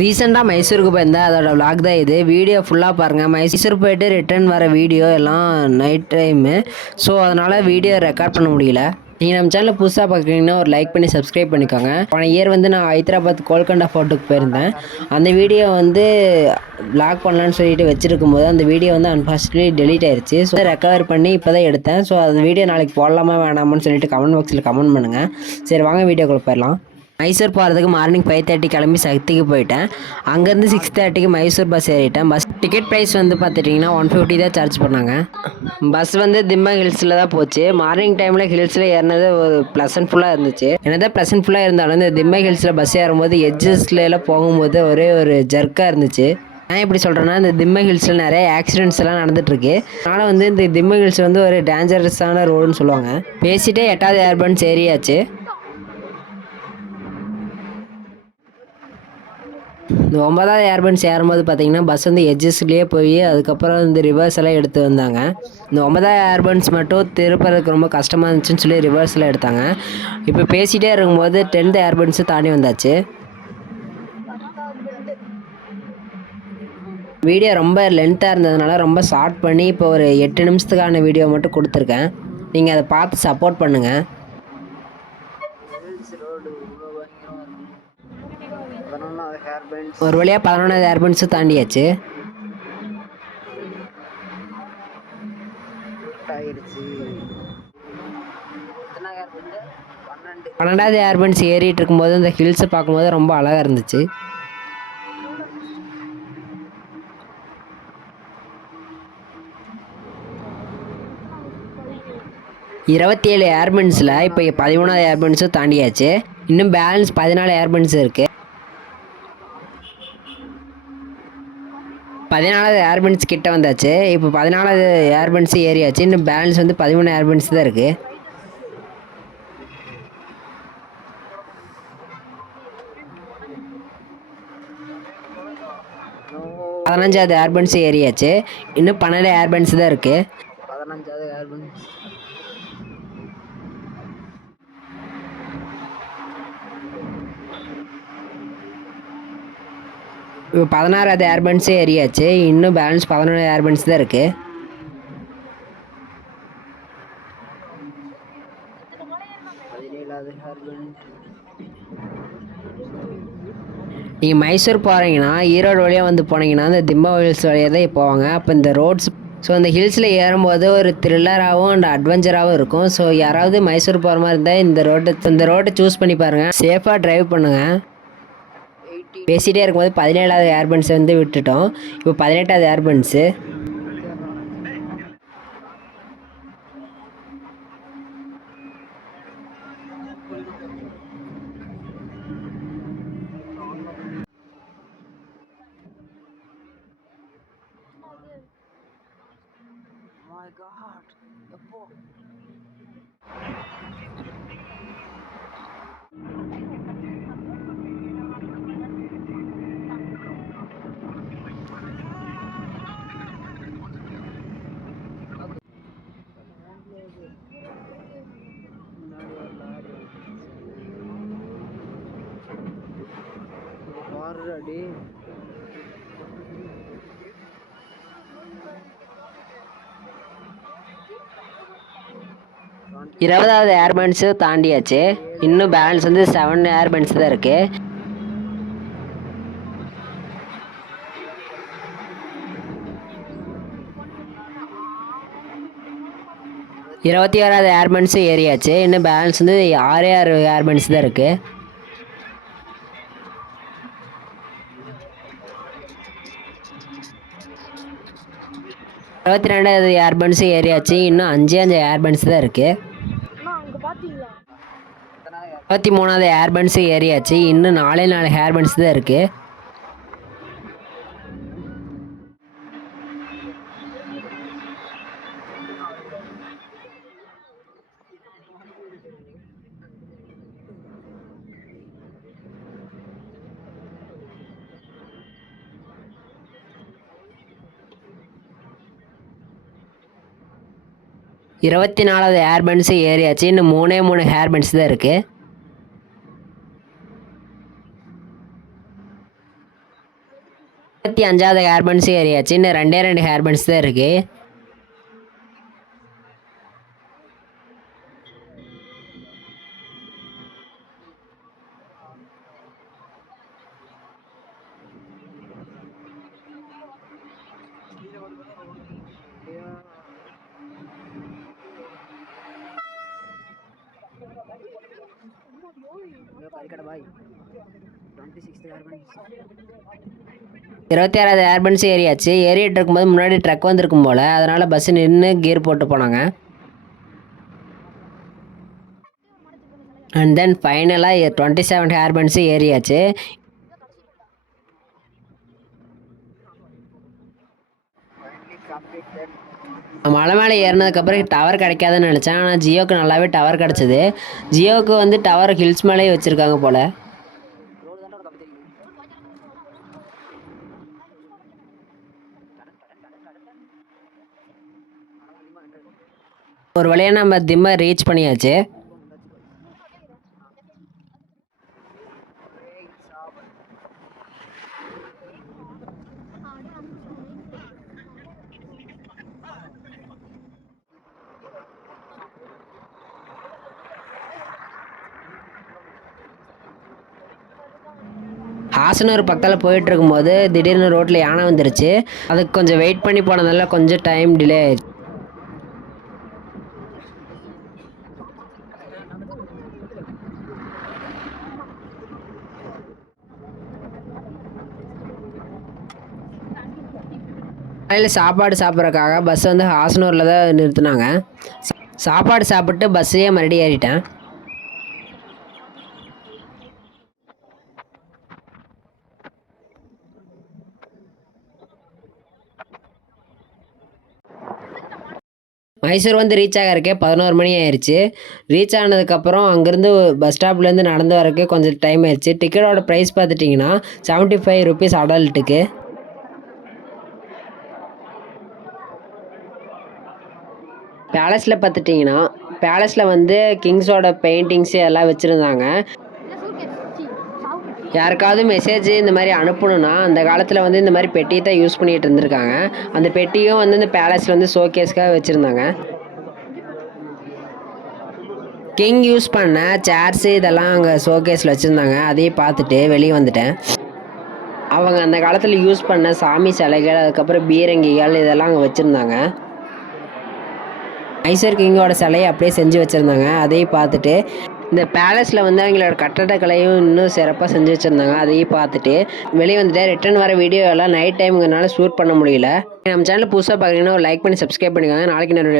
ரீசெண்டாக மைசூருக்கு போயிருந்தேன், அதோட விளாக் தான் இது. வீடியோ ஃபுல்லாக பாருங்கள். மைசூர் போயிட்டு ரிட்டர்ன் வர வீடியோ எல்லாம் நைட் டைமு. ஸோ அதனால் வீடியோ ரெக்கார்ட் பண்ண முடியல. நீங்கள் நம்ம சேனலில் புதுசாக பார்க்குறீங்கன்னா ஒரு லைக் பண்ணி சப்ஸ்கிரைப் பண்ணிக்கோங்க. போன இயர் வந்து நான் ஹைதராபாத் கோல்கண்டா ஃபோர்ட்டுக்கு போயிருந்தேன். அந்த வீடியோ வந்து விளாக் பண்ணலான்னு சொல்லிட்டு வச்சுருக்கும் போது அந்த வீடியோ வந்து அன்ஃபார்ச்சுனேட்லி டெலீட் ஆயிடுச்சு. ஸோ ரெக்கவர் பண்ணி இப்போ தான் எடுத்தேன். ஸோ அந்த வீடியோ நாளைக்கு போடலாமா வேணாமான்னு சொல்லிட்டு கமெண்ட் பாக்ஸில் கமெண்ட் பண்ணுங்கள். சரி வாங்க வீடியோக்குள்ளே போயிடலாம். மைசூர் போகிறதுக்கு மார்னிங் 5:30 கிளம்பி சக்திக்கு போயிட்டேன். அங்கேருந்து 6:30க்கு மைசூர் பஸ் ஏறிட்டேன். பஸ் டிக்கெட் ப்ரைஸ் வந்து பார்த்துட்டிங்கன்னா 150 தான் சார்ஜ் பண்ணாங்க. பஸ் வந்து திம்மா ஹில்ஸில் தான் போச்சு. மார்னிங் டைமில் ஹில்ஸில் ஏறினது ஒரு ப்ளசன்ட்ஃபுல்லாக இருந்துச்சு. என்னதான் ப்ளசன்ட்ஃபுல்லாக இருந்தாலும் இந்த திம்மா ஹில்ஸில் பஸ் ஏறும்போது எட்ஜஸ்லாம் போகும்போது ஒரே ஒரு ஜர்க்காக இருந்துச்சு. நான் எப்படி சொல்கிறேன்னா, இந்த திம்மா ஹில்ஸில் நிறைய ஆக்சிடென்ட்ஸ் எல்லாம் நடந்துட்டுருக்கு. அதனால் வந்து இந்த திம்மா ஹில்ஸ் வந்து ஒரு டேஞ்சரஸான ரோடுன்னு சொல்லுவாங்க. பேசிட்டே 8வது ஏர்பன்ஸ் ஏரியாச்சு. இந்த 9வது ஏர்பன்ஸ் ஏறும்போது பார்த்தீங்கன்னா பஸ் வந்து எட்ஜஸ்லேயே போய் அதுக்கப்புறம் இந்த ரிவர்ஸ் எல்லாம் எடுத்து வந்தாங்க. இந்த 9வது ஏர்பன்ஸ் மட்டும் திருப்பறதுக்கு ரொம்ப கஷ்டமாக இருந்துச்சுன்னு சொல்லி ரிவர்ஸில் எடுத்தாங்க. இப்போ பேசிகிட்டே இருக்கும்போது 10th ஏர்பன்ஸு தாண்டி வந்தாச்சு. வீடியோ ரொம்ப லென்த்தாக இருந்ததுனால ரொம்ப ஷார்ட் பண்ணி இப்போ ஒரு 8 நிமிஷத்துக்கான வீடியோ மட்டும் கொடுத்துருக்கேன். நீங்கள் அதை பார்த்து சப்போர்ட் பண்ணுங்கள். ஒரு வழியாக 11வது ஏர்பன்ஸு தாண்டியாச்சு. 12வது ஏர்பன்ஸ் ஏறிட்டு இருக்கும்போது இந்த ஹில்ஸை பார்க்கும்போது ரொம்ப அழகாக இருந்துச்சு. இருபத்தி 7 ஏர்பன்ஸில் இப்போ 13வது ஏர்பன்ஸும் தாண்டியாச்சு. இன்னும் பேலன்ஸ் 14 ஏர்பன்ஸ் இருக்குது. 14வது ஏர்பன்ஸ் கிட்ட வந்தாச்சு. இப்போ 14வது ஏர்பன்ஸு ஏறியாச்சு. இன்னும் பேலன்ஸ் வந்து 13 ஏர்பன்ஸ் தான் இருக்குது. பதினஞ்சாவது ஏர்பன்ஸ் ஏறியாச்சு. இன்னும் 12 ஏர்பன்ஸ் தான் இருக்குது. 15வது ஏர்பன்ஸ். இப்போ 16வது ஏர்பன்ஸே ஏறியாச்சு. இன்னும் பேலன்ஸ் 11 ஏர்பன்ஸ் தான் இருக்குது. நீங்கள் மைசூர் போகிறீங்கன்னா ஈரோடு வழியாக வந்து போனீங்கன்னா இந்த திம்மா ஹில்ஸ் வழியாக தான் போவாங்க. அப்போ இந்த ரோட்ஸ் ஸோ அந்த ஹில்ஸில் ஏறும்போது ஒரு த்ரில்லராகவும் அண்ட் அட்வென்ச்சராகவும் இருக்கும். ஸோ யாராவது மைசூர் போகிற மாதிரி இருந்தால் இந்த ரோட்டை சூஸ் பண்ணி பாருங்கள். சேஃபாக ட்ரைவ் பண்ணுங்கள். பேசிகிட்டே இருக்கும்போது 17வது ஏர்பன்ஸை வந்து விட்டுட்டோம். இப்போ 18வது ஏர்பன்ஸு. ஆல்ரெடி 20வது ஏர்பன்ஸு தாண்டியாச்சு. இன்னும் பேலன்ஸ் வந்து 7 ஏர்பன்ஸ் தான் இருக்குது. இருபத்தி 1வது ஏர்பன்ஸு ஏறியாச்சு. இன்னும் பேலன்ஸ் வந்து 6 ஏர்பன்ஸ் தான் இருக்குது. 22வது ஏர்பன்ஸு ஏறியாச்சு. இன்னும் 5 ஏர்பன்ஸ் தான் இருக்குது. 23வது ஏர்பன்ஸு ஏறியாச்சு. இன்னும் 4 ஏர்பன்ஸ் தான் இருக்குது. இருபத்தி 4வது ஏர்பன்ஸு ஏறியாச்சு. இன்னும் 3 ஏர்பன்ஸ் தான் இருக்குது. 25வது ஹேர் பன்ஸ் ஏறியாச்சு. இன்னும் 2 ஹேர் பன்ஸ் தான் இருக்குது. இருபத்தி 6வது ஹேர் பன்ஸ் ஏறியாச்சு. ஏறிட்டு இருக்கும்போது முன்னாடி ட்ரக் வந்திருக்கும் போல், அதனால் பஸ் நின்று கியர் போட்டு போனாங்க. அண்ட் தென் ஃபைனலாக 27 ஹேர் பன்ஸு ஏறியாச்சு. மலை மேலே ஏறினதுக்கப்புறம் டவர் கிடைக்காதுன்னு நினச்சேன். ஆனால் ஜியோக்கு நல்லாவே டவர் கிடச்சிது. ஜியோவுக்கு வந்து டவர் ஹில்ஸ் மேலேயே வச்சுருக்காங்க போல். ஒரு வழியாக நம்ம திம்மை ரீச் பண்ணியாச்சு. ஹாசனூர் பக்கத்தில் போயிட்டு இருக்கும்போது திடீர்னு ரோட்டில் யானை வந்துருச்சு. அதுக்கு கொஞ்சம் வெயிட் பண்ணி போனதால கொஞ்சம் டைம் டிலே ஆயிடுச்சு. காலையில் சாப்பாடு சாப்பிட்றதுக்காக பஸ் வந்து ஹாசனூரில் தான் நிறுத்தினாங்க. சாப்பாடு சாப்பிட்டு பஸ்ஸையே மறுபடியும் ஏறிட்டேன். மைசூர் வந்து ரீச் ஆகிறதுக்கே 11 மணி ஆயிடுச்சு. ரீச் ஆனதுக்கப்புறம் அங்கேருந்து பஸ் ஸ்டாப்லேருந்து நடந்து வரக்கே கொஞ்சம் டைம் ஆயிடுச்சு. டிக்கெட்டோட ப்ரைஸ் பார்த்துட்டிங்கன்னா 75 ருபீஸ் அடல்ட்டுக்கு. பேலஸில் பார்த்துட்டிங்கன்னா பேலஸில் வந்து கிங்ஸோட பெயிண்டிங்ஸு எல்லாம் வச்சுருந்தாங்க. யாருக்காவது மெசேஜ் இந்த மாதிரி அனுப்பணுன்னா அந்த காலத்தில் வந்து இந்த மாதிரி பெட்டியை தான் யூஸ் பண்ணிகிட்டு இருந்திருக்காங்க. அந்த பெட்டியும் வந்து இந்த பேலஸில் வந்து ஷோகேஸ்க்காக வச்சுருந்தாங்க. கிங் யூஸ் பண்ண சேர்ஸு இதெல்லாம் அங்கே ஷோகேஸில் வச்சுருந்தாங்க. அதையும் பார்த்துட்டு வெளியே வந்துட்டேன். அவங்க அந்த காலத்தில் யூஸ் பண்ண சாமி சிலைகள், அதுக்கப்புறம் பீரங்கிகள் இதெல்லாம் அங்கே வச்சுருந்தாங்க. மைசூர் கிங்கோட சிலையை அப்படியே செஞ்சு வச்சுருந்தாங்க. அதையும் பார்த்துட்டு இந்த பேலஸில் வந்து அவங்களோட கட்டடக்கலையும் இன்னும் சிறப்பாக செஞ்சு வச்சுருந்தாங்க. அதையும் பார்த்துட்டு வெளியே வந்துட்டு ரிட்டர்ன் வர வீடியோ எல்லாம் நைட் டைமுங்கிறனால ஷூட் பண்ண முடியல. நம்ம சேனல் புதுசாக பார்க்குறீங்கன்னா ஒரு லைக் பண்ணி சப்ஸ்கிரைப் பண்ணிக்கோங்க. நாளைக்கு நான்